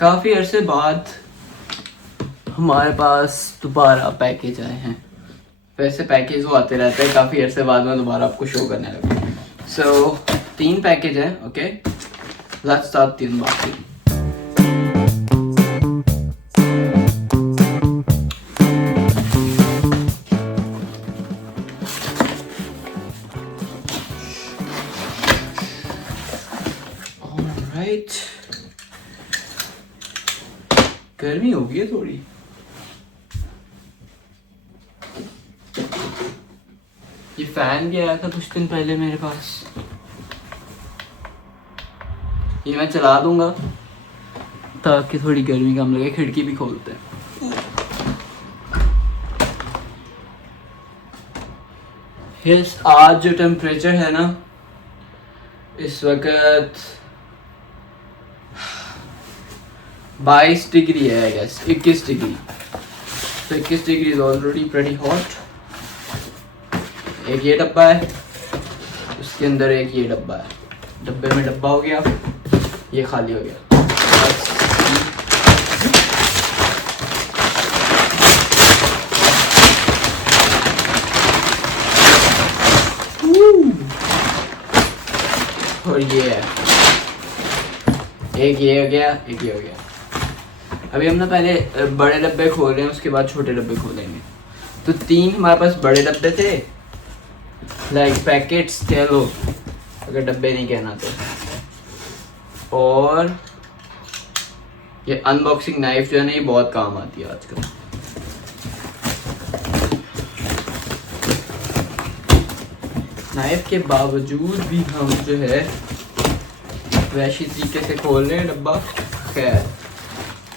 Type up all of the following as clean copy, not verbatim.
काफ़ी अरसे बाद हमारे पास दोबारा पैकेज आए हैं। वैसे पैकेज वो आते रहते हैं, काफ़ी अरसे बाद मैं दोबारा आपको शो करने लगा। सो 3 पैकेज हैं। ओके, लेट्स स्टार्ट 3 बाकी। ऑलराइट, गर्मी हो गई है थोड़ी। ये फैन भी आया था कुछ दिन पहले मेरे पास, ये मैं चला दूंगा ताकि थोड़ी गर्मी कम लगे। खिड़की भी खोलते हैं। यस, आज जो टेम्परेचर है ना, इस वक्त 22 डिग्री है, आई गेस 21 डिग्री। तो 21 degree is already pretty hot. एक ये डब्बा है, उसके अंदर एक ये डब्बा है। डब्बे में डब्बा हो गया, ये खाली हो गया। और ये है, एक ये हो गया, एक ये हो गया। अभी हम ना पहले बड़े डब्बे खोल रहे हैं, उसके बाद छोटे डब्बे खोलेंगे। तो 3 हमारे पास बड़े डब्बे थे, लाइक पैकेट्स कह लो अगर डब्बे नहीं कहना तो। और ये अनबॉक्सिंग नाइफ जो है ना, ये बहुत काम आती है आजकल। नाइफ के बावजूद भी हम जो है वैसी तरीके से खोल रहे हैं डब्बा। खैर,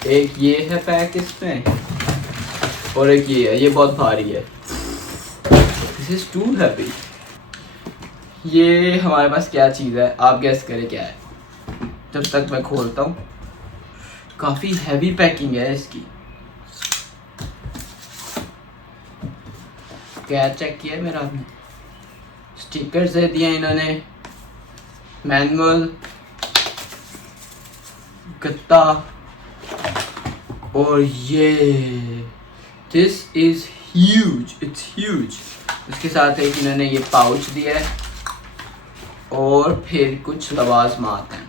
एक ये है पैक इसमें, और एक ये है, ये बहुत भारी है। This is too heavy. ये हमारे पास क्या चीज़ है, आप गेस करें क्या है जब तक मैं खोलता हूँ। काफ़ी हैवी पैकिंग है इसकी। क्या चेक किया मेरा आपने? स्टिकर्स दे दिए इन्होंने, मैनुअल, गत्ता, और ये this is huge, it's huge. उसके साथ एक इन्होंने ये पाउच दिया है, और फिर कुछ लवाजमात हैं।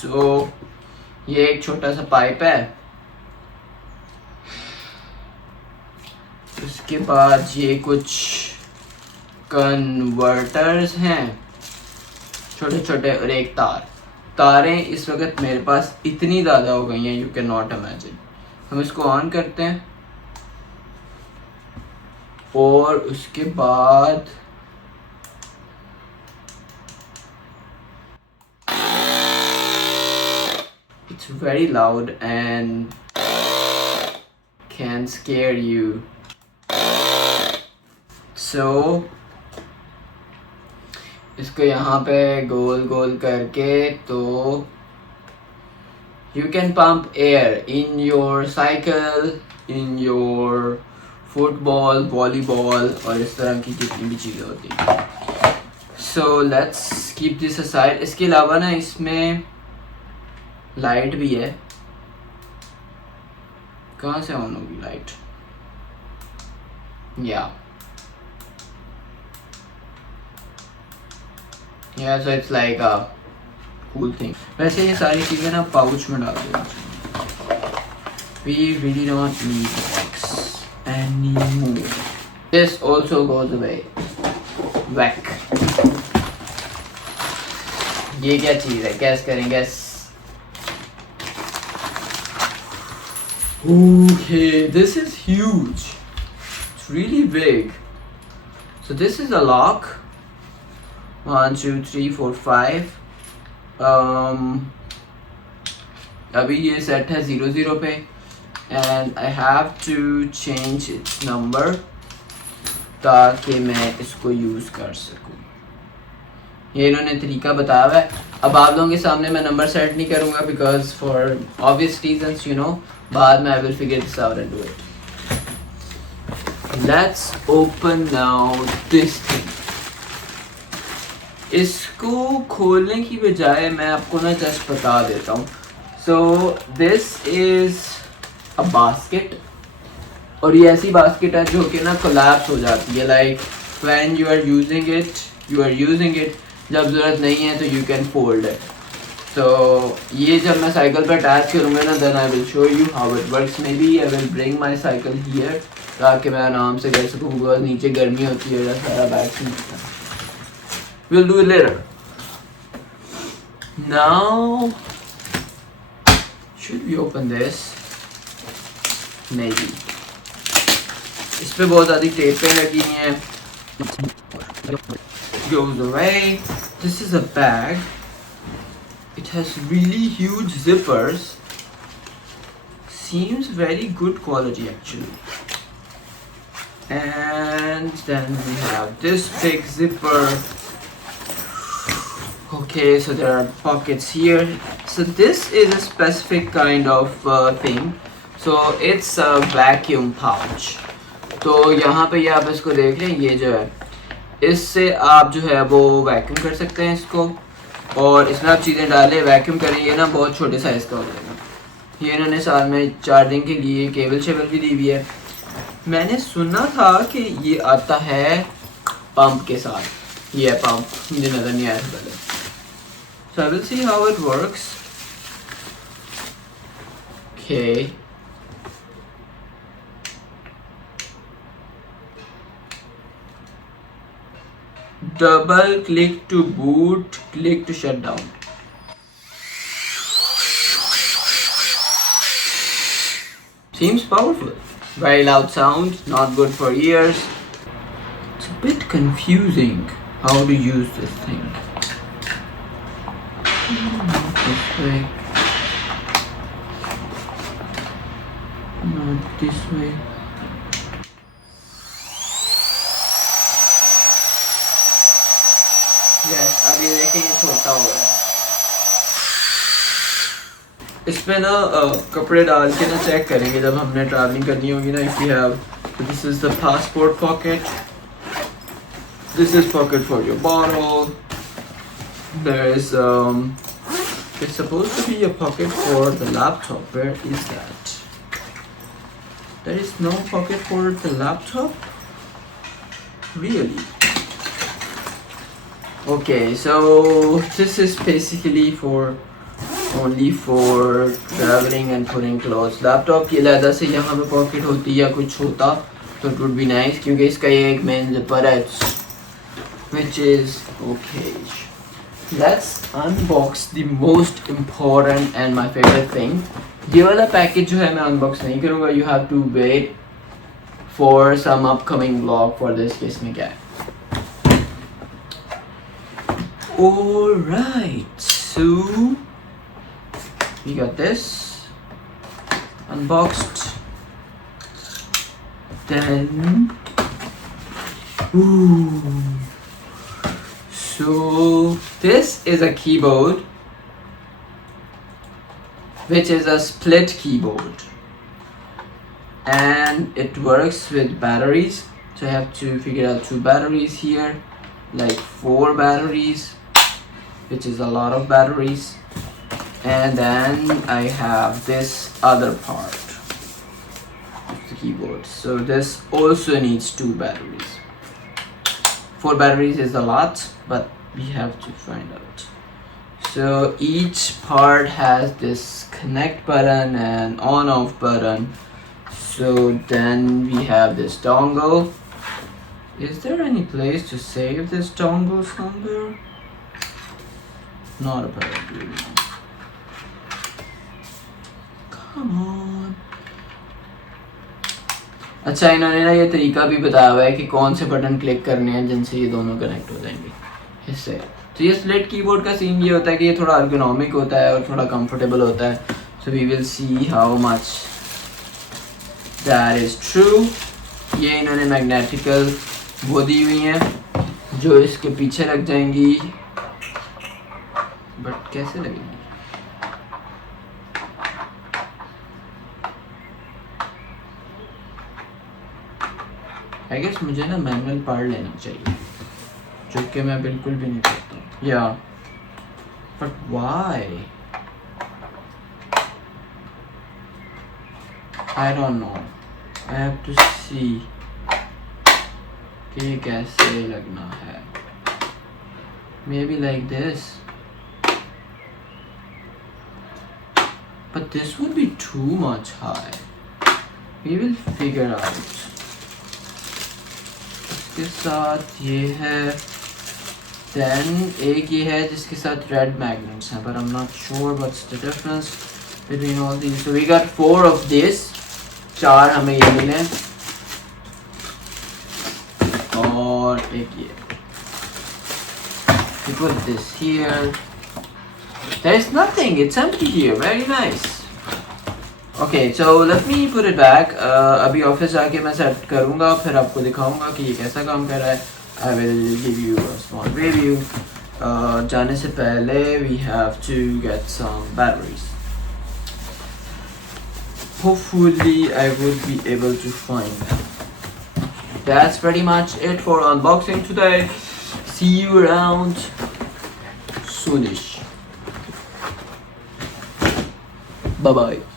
सो ये एक छोटा सा पाइप है। उसके बाद ये कुछ कन्वर्टर्स हैं छोटे छोटे, और एक तारें इस वक्त मेरे पास इतनी ज़्यादा हो गई हैं, यू कैन नॉट इमेजिन। हम इसको ऑन करते हैं, और उसके बाद it's very loud and can scare you. So इसको यहाँ पे गोल गोल करके, तो you can pump air in your cycle, in your football, volleyball, और इस तरह की जितनी भी चीज़ें होती हैं। So let's keep this aside. इसके अलावा ना इसमें लाइट भी है। कहाँ से ऑन होगी लाइट? या so it's like a cool thing. वैसे ये सारी चीज़ें ना पाउच में डाल देना चाहिए। We really don't need X anymore. This also goes away. Whack. ये क्या चीज़ है? गैस करें, gas. Okay, this is huge. It's really big. So this is a lock. 1 2 3 4 5. अभी ये सेट है 00 पे, and I have to change its number ताकि मैं इसको यूज़ कर सकूँ। ये इन्होंने तरीका बताया हुआ है। अब आप लोगों के सामने मैं नंबर सेट नहीं करूँगा, because for obvious reasons, you know, बाद में I will figure this out and do it. Let's open now this thing. इसको खोलने की बजाय मैं आपको ना जस्ट बता देता हूँ. So this is a basket, और ये ऐसी बास्केट है जो कि ना कोलैप्स हो जाती है. Like when you are using it, जब ज़रूरत नहीं है तो यू कैन फोल्ड इट. तो ये जब मैं साइकिल पर अटैच करूँगा ना, then I will show you how it works. Maybe I will bring my cycle here ताकि मैं आराम से कर सकूँ, बिकॉज नीचे गर्मी होती है, सारा बैग से नीचे. Will do it later. Now should we open this? नहीं, इस पे बहुत ज़्यादा टेपें लगी हुई हैं. Goes away. This is a bag. It has really huge zippers. Seems very good quality actually. And then we have this big zipper. Okay, so there are pockets here. So this is a specific kind of thing. So it's a vacuum pouch. तो यहाँ पे ये आप इसको देख रहे हैं, ये जो है इससे आप जो है वो वैक्यूम कर सकते हैं इसको, और इसमें आप चीज़ें डालें, वैक्यूम करें. ये ना बहुत छोटे साइज़ का हो जाएगा. ये इन्होंने साल में चार्जिंग के लिए केबल शेबल भी दी हुई है. मैंने सुना था कि ये आता है पंप के साथ. ये है पंप, मुझे नज़र नहीं आया था पहले. So I will see how it works. Okay, double click to boot, click to shut down. Seems powerful. Very loud sound, not good for ears. It's a bit confusing how to use this thing. Not this way. Not this way. Yes, अभी देखें ये छोटा हो रहा है. इसमें ना कपड़े डाल के ना चेक करेंगे जब हमने ट्रैवलिंग करनी होगी ना. If you have, this is the passport pocket, this is pocket for your bottle, there is it's supposed to be a pocket for the laptop. Where is that? There is no pocket for the laptop? Really? Okay, so this is basically only for traveling and putting clothes. Laptop की अलग से यहाँ पे pocket होती या कुछ होता तो it would be nice, क्योंकि इसका ये एक मेन जिपर है, which is okay. Let's unbox the most important and my favorite thing. ये वाला पैकेज जो है मैं अनबॉक्स नहीं करूँगा. You have to wait for some upcoming vlog for this कि इसमें क्या है. Alright, so we got this unboxed. Then, so this is a keyboard, which is a split keyboard, and it works with batteries. So I have to figure out 2 batteries here, like 4 batteries, which is a lot of batteries. And then I have this other part of the keyboard. So this also needs 2 batteries. 4 batteries is a lot, but we have to find out. So each part has this connect button and on off button. So then we have this dongle. Is there any place to save this dongle somewhere? Not apparently. Come on. अच्छा, इन्होंने ना ये तरीका भी बताया हुआ है कि कौन से बटन क्लिक करने हैं जिनसे ये दोनों कनेक्ट हो जाएंगे इससे. तो ये स्प्लिट कीबोर्ड का सीन ये होता है कि ये थोड़ा अर्गोनॉमिक होता है और थोड़ा कंफर्टेबल होता है. So we will see how much that is true. ये इन्होंने मैग्नेटिकल वो दी हुई हैं जो इसके पीछे लग जाएंगी, बट कैसे लगेंगी? आई गेस मुझे ना मैनुअल पढ़ लेना चाहिए, जो कि मैं बिल्कुल भी नहीं करता. Yeah, but why? I don't know. I have to see कि ये कैसे लगना है. Maybe like this. But this would be too much high. We will figure out. इसके साथ ये है. Then एक ये है जिसके साथ red magnets हैं, but I'm not sure what's the difference between all these. So we got 4 of this. 4 हमें ये मिले और एक ये. We put this here. There's nothing. It's empty here. Very nice. Okay, so let me put it back. अभी office जाके मैं set करूँगा, फिर आपको दिखाऊँगा कि ये कैसा काम कर रहा है. I will give you a small review. जाने से पहले we have to get some batteries. Hopefully I would be able to find them. That's pretty much it for unboxing today. See you around soonish. Bye bye.